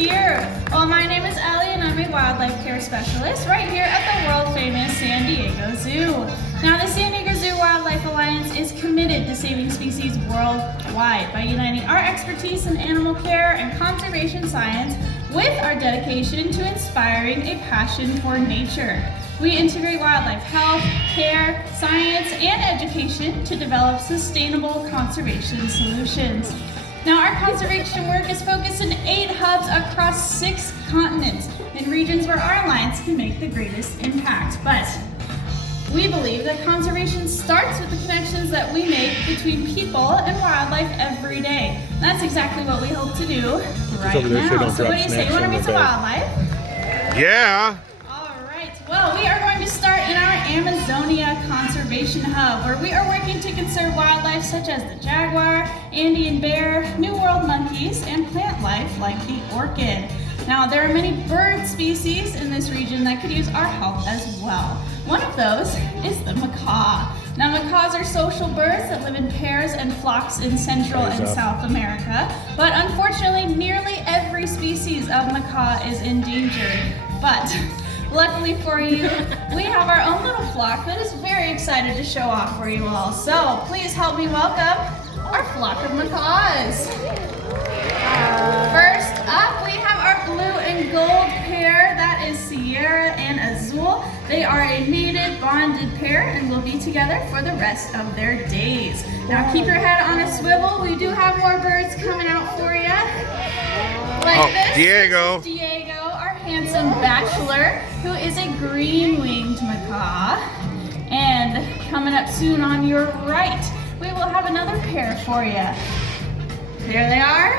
here? Well, my name is Ellie and I'm a wildlife care specialist right here at the world famous San Diego Zoo. Now, the San Diego Zoo Wildlife Alliance is committed to saving species worldwide by uniting our expertise in animal care and conservation science with our dedication to inspiring a passion for nature. We integrate wildlife health, care, science, and education to develop sustainable conservation solutions. Now, our conservation work is focused in 8 hubs across 6 continents in regions where our alliance can make the greatest impact. But we believe that conservation starts with the connections that we make between people and wildlife every day. And that's exactly what we hope to do right now. So what do you say? You want to meet some wildlife? Yeah. Well, we are going to start in our Amazonia Conservation Hub, where we are working to conserve wildlife such as the jaguar, Andean bear, New World monkeys, and plant life like the orchid. Now, there are many bird species in this region that could use our help as well. One of those is the macaw. Now, macaws are social birds that live in pairs and flocks in Central and South America, but unfortunately, nearly every species of macaw is endangered. But luckily for you, we have our own little flock that is very excited to show off for you all. So please help me welcome our flock of macaws. First up, we have our blue and gold pair. That is Sierra and Azul. They are a mated, bonded pair and will be together for the rest of their days. Now keep your head on a swivel. We do have more birds coming out for you. Like this. Diego. Diego, our handsome bachelor, who is a green-winged macaw. And coming up soon on your right, we will have another pair for you. There they are.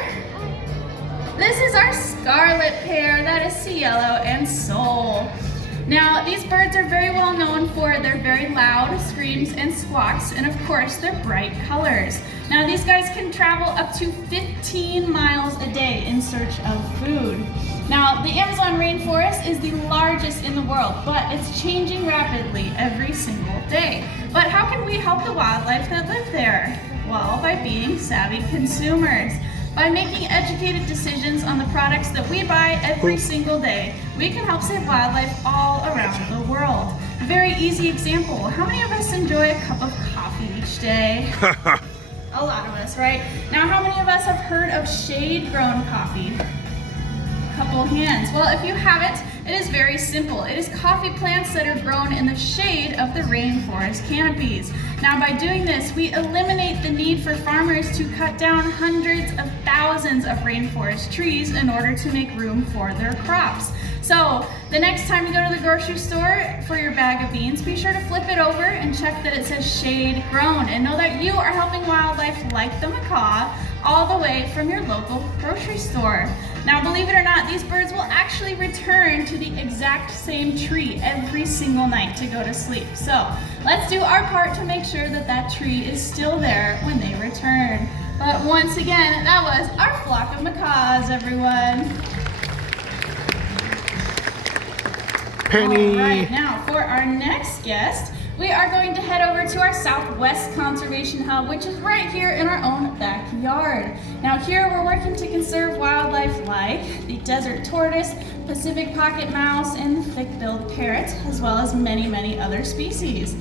This is our scarlet pair, that is Cielo and Sol. Now, these birds are very well known for their very loud screams and squawks, and of course, their bright colors. Now, these guys can travel up to 15 miles a day in search of food. Now, the Amazon rainforest is the largest in the world, but it's changing rapidly every single day. But how can we help the wildlife that live there? Well, by being savvy consumers. By making educated decisions on the products that we buy every single day, we can help save wildlife all around the world. A very easy example, how many of us enjoy a cup of coffee each day? A lot of us, right? Now, how many of us have heard of shade-grown coffee? A couple hands. Well, if you haven't, it is very simple. It is coffee plants that are grown in the shade of the rainforest canopies. Now, by doing this, we eliminate the need for farmers to cut down hundreds of thousands of rainforest trees in order to make room for their crops. So, the next time you go to the grocery store for your bag of beans, be sure to flip it over and check that it says shade grown, and know that you are helping wildlife like the macaw all the way from your local grocery store. Now, believe it or not, these birds will actually return to the exact same tree every single night to go to sleep. So let's do our part to make sure that that tree is still there when they return. But once again, that was our flock of macaws, everyone. Penny. All right, now for our next guest, we are going to head over to our Southwest Conservation Hub, which is right here in our own backyard. Now here we're working to conserve wildlife like the desert tortoise, Pacific pocket mouse, and the thick-billed parrot, as well as many, many other species.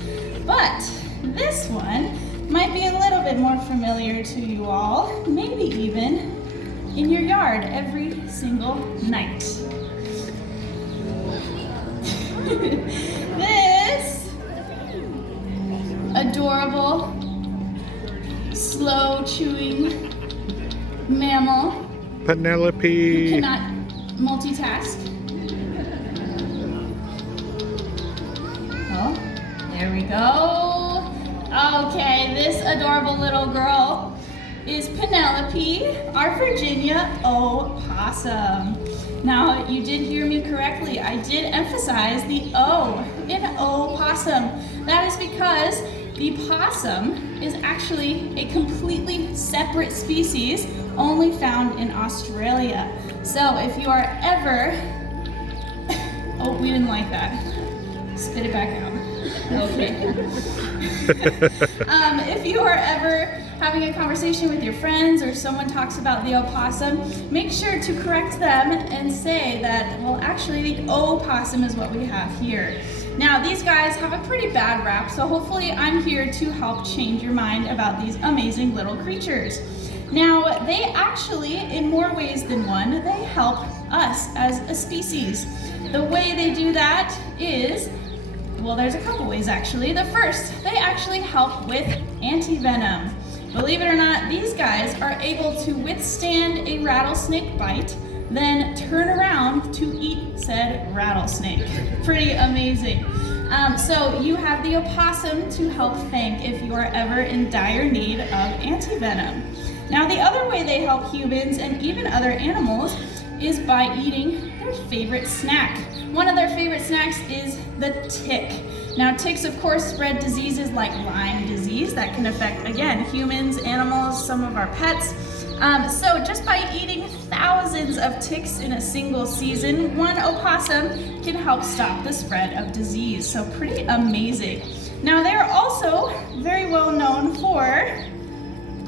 But this one might be a little bit more familiar to you all, maybe even in your yard every single night. This adorable, slow-chewing mammal Penelope. who cannot multitask. Oh, there we go. Okay, this adorable little girl is Penelope, our Virginia opossum. Now, you did hear me correctly. I did emphasize the O in opossum. That is because the possum is actually a completely separate species only found in Australia. So if you are ever, oh, we didn't like that. Spit it back out. Okay. If you are ever having a conversation with your friends or someone talks about the opossum, make sure to correct them and say that, well, actually the opossum is what we have here. Now, these guys have a pretty bad rap, so hopefully I'm here to help change your mind about these amazing little creatures. Now, they actually, in more ways than one, they help us as a species. The way they do that is, well, there's a couple ways actually. The first, they actually help with anti-venom. Believe it or not, these guys are able to withstand a rattlesnake bite, then turn around to eat said rattlesnake. Pretty amazing. So you have the opossum to help thank if you are ever in dire need of anti-venom. Now, the other way they help humans and even other animals is by eating their favorite snack. One of their favorite snacks is the tick. Now, ticks, of course, spread diseases like Lyme disease that can affect, again, humans, animals, some of our pets. So just by eating thousands of ticks in a single season, one opossum can help stop the spread of disease. So pretty amazing. Now, they're also very well known for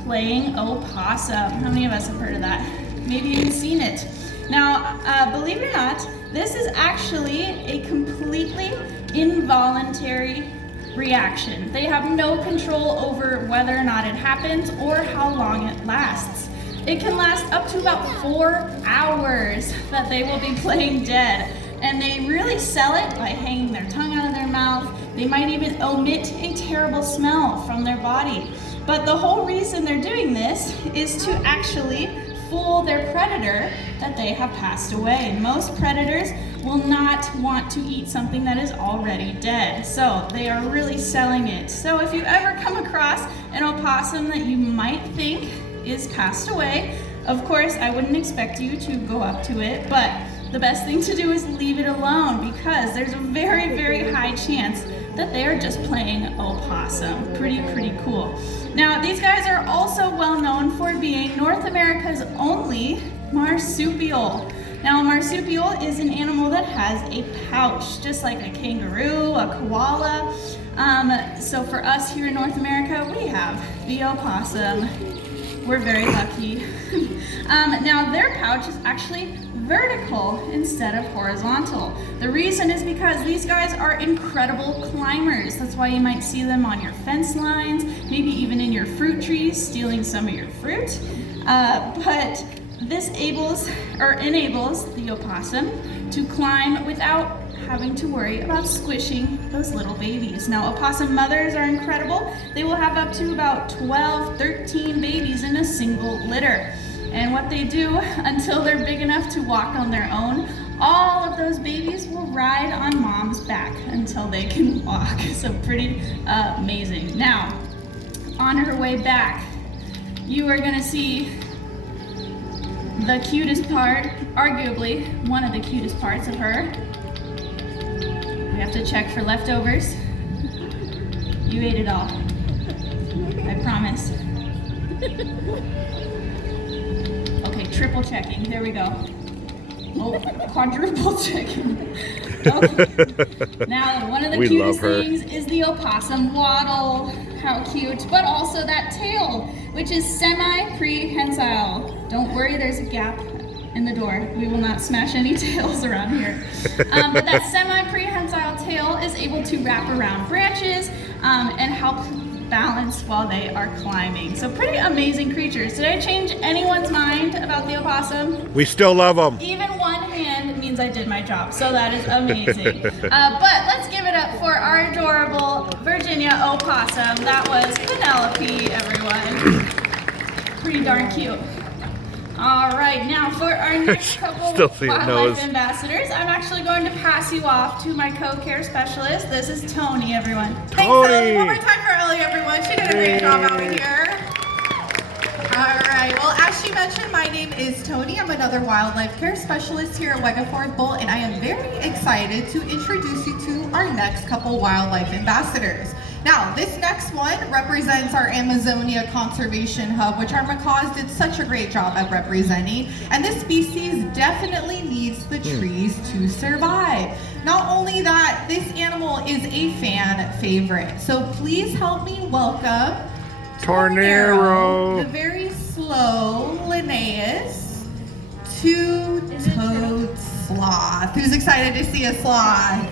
playing opossum. How many of us have heard of that? Maybe even seen it. Now, believe it or not, this is actually a completely involuntary reaction. They have no control over whether or not it happens or how long it lasts. It can last up to about 4 hours that they will be playing dead. And they really sell it by hanging their tongue out of their mouth. They might even emit a terrible smell from their body. But the whole reason they're doing this is to actually fool their predator that they have passed away. Most predators will not want to eat something that is already dead. So they are really selling it. So if you ever come across an opossum that you might think is passed away, of course, I wouldn't expect you to go up to it, but the best thing to do is leave it alone because there's a very, very high chance that they are just playing opossum. Pretty cool. Now, these guys are also well known for being North America's only marsupial. Now, a marsupial is an animal that has a pouch, just like a kangaroo, a koala. So for us here in North America, we have the opossum. We're very lucky. Now, their pouch is actually vertical instead of horizontal. The reason is because these guys are incredible climbers. That's why you might see them on your fence lines, maybe even in your fruit trees, stealing some of your fruit. But this enables the opossum to climb without having to worry about squishing those little babies. Now, opossum mothers are incredible. They will have up to about 12, 13 babies in a single litter. And what they do until they're big enough to walk on their own, all of those babies will ride on mom's back until they can walk. So pretty amazing. Now, on her way back, you are gonna see the cutest part, arguably one of the cutest parts of her. We have to check for leftovers. You ate it all. I promise. Okay, triple checking. There we go. Oh, quadruple checking. Okay. Now, one of the cutest things is the opossum waddle. How cute. But also that tail, which is semi-prehensile. Don't worry, there's a gap in the door. We will not smash any tails around here. But that semi-prehensile tail is able to wrap around branches and help balance while they are climbing. So pretty amazing creatures. Did I change anyone's mind about the opossum? We still love them. Even one hand means I did my job, so that is amazing. But let's give it up for our adorable Virginia opossum. That was Penelope, everyone. Pretty darn cute. All right, now for our next couple wildlife ambassadors, I'm actually going to pass you off to my co-care specialist. This is Tony, everyone. Thanks, Ellie. One more time for Ellie, everyone. She did a great job out here. All right, well, as she mentioned, my name is Tony. I'm another wildlife care specialist here at Wegeforth Bowl, and I am very excited to introduce you to our next couple wildlife ambassadors. Now, this next one represents our Amazonia Conservation Hub, which our macaws did such a great job at representing. And this species definitely needs the trees to survive. Not only that, this animal is a fan favorite. So please help me welcome Tornero. the very slow Linnaeus two-toed sloth. Who's excited to see a sloth?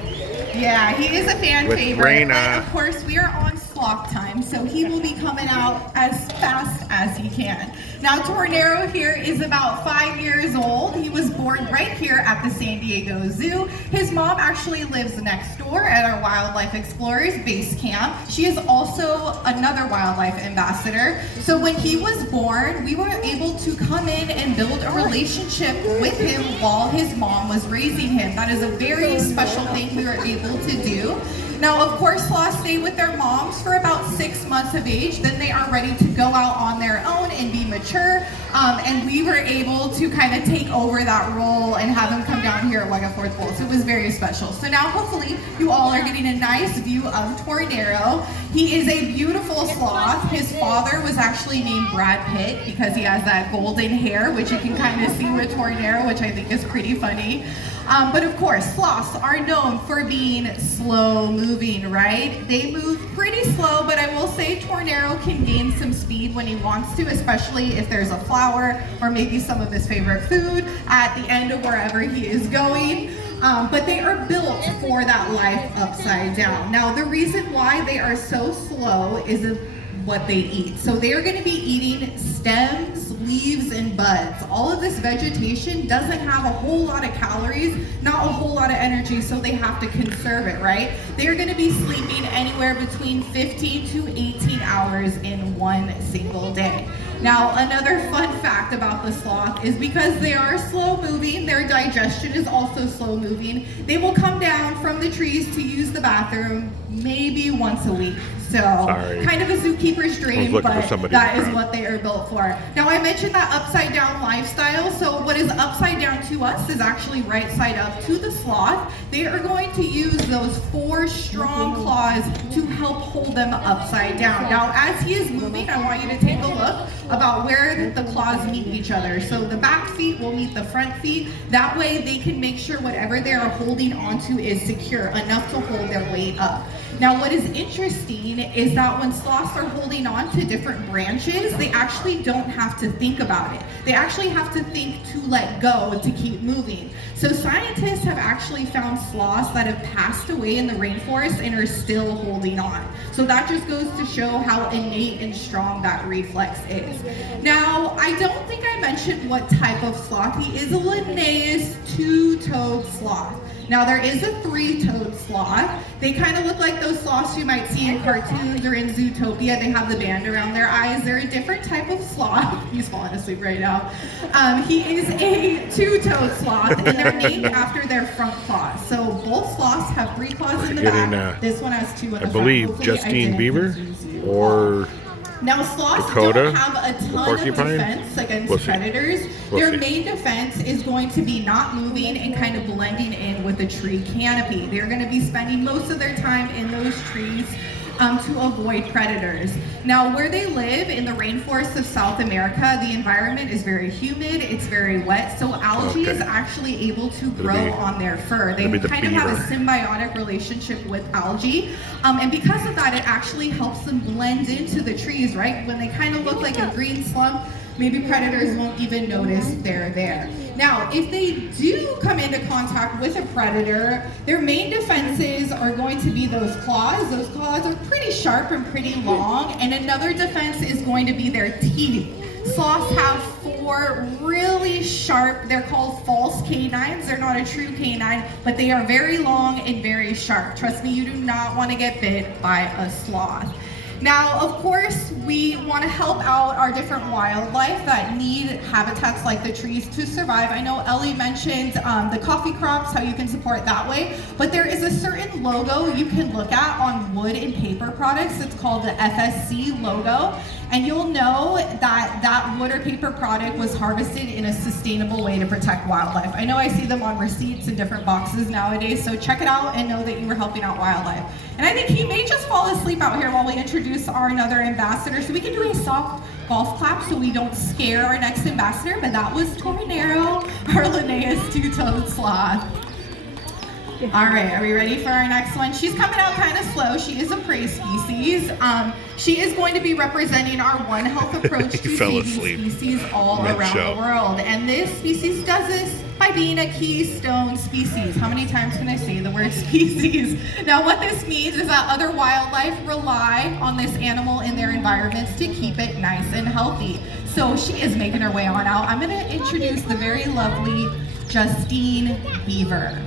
Yeah, he is a fan With favorite. Raina. And of course, we are on sloth time, so he will be coming out as fast as he can. Now, Tornero here is about 5 years old. He was born right here at the San Diego Zoo. His mom actually lives next door at our Wildlife Explorers base camp. She is also another wildlife ambassador. So when he was born, we were able to come in and build a relationship with him while his mom was raising him. That is a very special thing we were able to do. Now, of course, sloths stay with their moms for about 6 months of age. Then they are ready to go out on their own and be mature. And we were able to kind of take over that role and have him come down here at Wega Fourth Bowl. So it was very special. So now, hopefully, you all are getting a nice view of Tornero. He is a beautiful sloth. His father was actually named Brad Pitt because he has that golden hair, which you can kind of see with Tornero, which I think is pretty funny. But of course, sloths are known for being slow moving, right? They move pretty slow, but I will say Tornero can gain some speed when he wants to, especially if there's a flower or maybe some of his favorite food at the end of wherever he is going. But they are built for that life upside down. Now, the reason why they are so slow is what they eat. So they are going to be eating stems, leaves, and buds. All of this vegetation doesn't have a whole lot of calories, not a whole lot of energy, so they have to conserve it, right? They are going to be sleeping anywhere between 15 to 18 hours in one single day. Now, another fun fact about the sloth is because they are slow moving, their digestion is also slow moving. They will come down from the trees to use the bathroom maybe once a week. So kind of a zookeeper's dream, but that is what they are built for. Now, I mentioned that upside down lifestyle. So what is upside down to us is actually right side up to the sloth. They are going to use those 4 strong claws to help hold them upside down. Now, as he is moving, I want you to take a look about where the claws meet each other. So the back feet will meet the front feet. That way they can make sure whatever they are holding onto is secure enough to hold their weight up. Now, what is interesting is that when sloths are holding on to different branches, they actually don't have to think about it. They actually have to think to let go to keep moving. So scientists have actually found sloths that have passed away in the rainforest and are still holding on. So that just goes to show how innate and strong that reflex is. Now, I don't think I mentioned what type of sloth he is. A Linnaeus two-toed sloth. Now, there is a 3-toed sloth. They kind of look like those sloths you might see in cartoons or in Zootopia. They have the band around their eyes. They're a different type of sloth. He's falling asleep right now. He is a 2-toed sloth, and they're named after their front claws. So both sloths have 3 claws in the back. This one has 2 in the front. I believe Justine Beaver or now, sloths Dakota, don't have a ton of defense against predators. Their main defense is going to be not moving and kind of blending in with the tree canopy. They're going to be spending most of their time in those trees to avoid predators. Now, where they live in the rainforests of South America, the environment is very humid, it's very wet, so algae is actually able to grow on their fur. They kind of have a symbiotic relationship with algae, and because of that, it actually helps them blend into the trees, right? When they kind of look like a green slump, maybe predators won't even notice they're there. Now, if they do come into contact with a predator, their main defenses are going to be those claws. Those claws are pretty sharp and pretty long, and another defense is going to be their teeth. Sloths have 4 really sharp, they're called false canines. They're not a true canine, but they are very long and very sharp. Trust me, you do not want to get bit by a sloth. Now, of course, we want to help out our different wildlife that need habitats like the trees to survive. I know Ellie mentioned the coffee crops, how you can support that way, but there is a certain logo you can look at on wood and paper products. It's called the FSC logo. And you'll know that that wood or paper product was harvested in a sustainable way to protect wildlife. I know I see them on receipts in different boxes nowadays, so check it out and know that you were helping out wildlife. And I think he may just fall asleep out here while we introduce our another ambassador, so we can do a soft golf clap so we don't scare our next ambassador, but that was Tornero, our Linnaeus two-toed sloth. All right, are we ready for our next one? She's coming out kind of slow. She is a prey species. She is going to be representing our One Health approach to saving species all around the world. And this species does this by being a keystone species. How many times can I say the word species? Now, what this means is that other wildlife rely on this animal in their environments to keep it nice and healthy. So she is making her way on out. I'm going to introduce the very lovely Justine Beaver.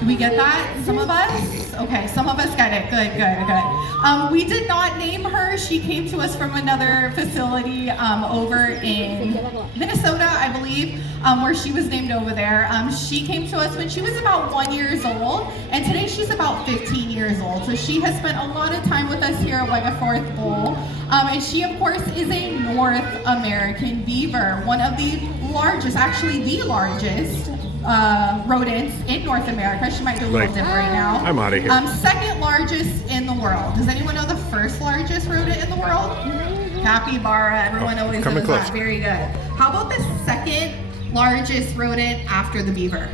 Do we get that? Some of us? Okay, some of us get it. Good, good, good. We did not name her. She came to us from another facility over in Minnesota, I believe, where she was named over there. She came to us when she was about 1 year old, and today she's about 15 years old. So she has spent a lot of time with us here at Wegaforth Bowl. And she, of course, is a North American beaver, one of the largest, actually the largest, rodents in North America. She might do a little different right now. I'm out of here. Second largest in the world. Does anyone know the first largest rodent in the world? Capybara. Everyone always knows that. Very good. How about the second largest rodent after the beaver?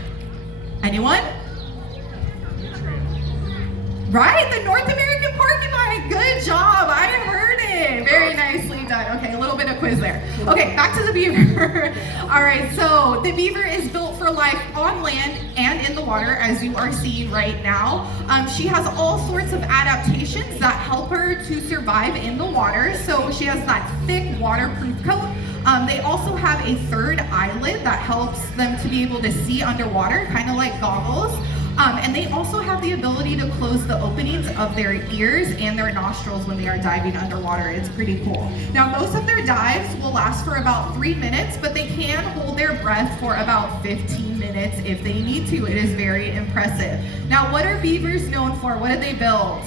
Anyone? Right, the North American porcupine. Good job. I heard it. Very nicely done. Okay, a little bit of quiz there. Okay, back to the beaver. All right, so the beaver is built for life on land and in the water, as you are seeing right now. She has all sorts of adaptations that help her to survive in the water. So she has that thick waterproof coat. They also have a third eyelid that helps them to be able to see underwater, kind of like goggles. And they also have the ability to close the openings of their ears and their nostrils when they are diving underwater. It's pretty cool. Now, most of their dives will last for about 3 minutes, but they can hold their breath for about 15 minutes if they need to. It is very impressive. Now, what are beavers known for? What do they build?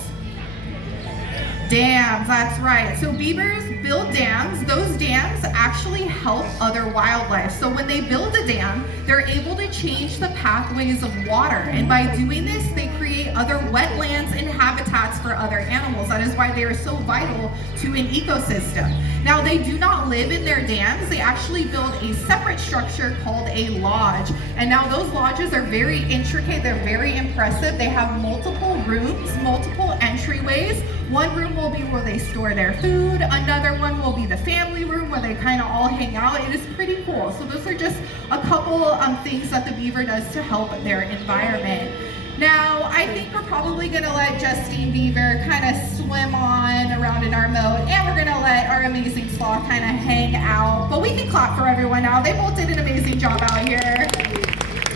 Dams, that's right. So beavers build dams. Those dams actually help other wildlife. So when they build a dam, they're able to change the pathways of water. And by doing this, they create other wetlands and habitats for other animals. That is why they are so vital to an ecosystem. Now, they do not live in their dams. They actually build a separate structure called a lodge. And now those lodges are very intricate. They're very impressive. They have multiple rooms, multiple entryways. One room will be where they store their food. Another one will be the family room where they kind of all hang out. It is pretty cool. So those are just a couple things that the beaver does to help their environment. Now, I think we're probably gonna let Justine Beaver kind of swim on around in our moat, and we're gonna let our amazing sloth kind of hang out. But we can clap for everyone now. They both did an amazing job out here.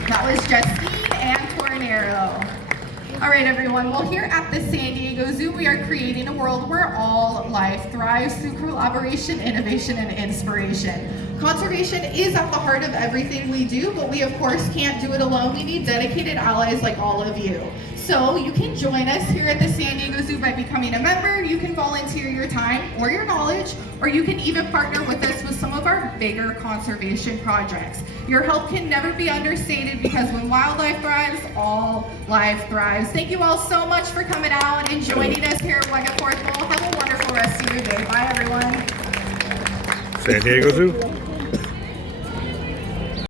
That was Justine and Tornero. All right, everyone. Well, here at the San Diego Zoo, we are creating a world where all life thrives through collaboration, innovation, and inspiration. Conservation is at the heart of everything we do, but we, of course, can't do it alone. We need dedicated allies like all of you. So you can join us here at the San Diego Zoo by becoming a member. You can volunteer your time or your knowledge, or you can even partner with us with some of our bigger conservation projects. Your help can never be understated, because when wildlife thrives, all life thrives. Thank you all so much for coming out and joining us here at Wegaforth Bowl. Have a wonderful rest of your day. Bye, everyone. San Diego Zoo.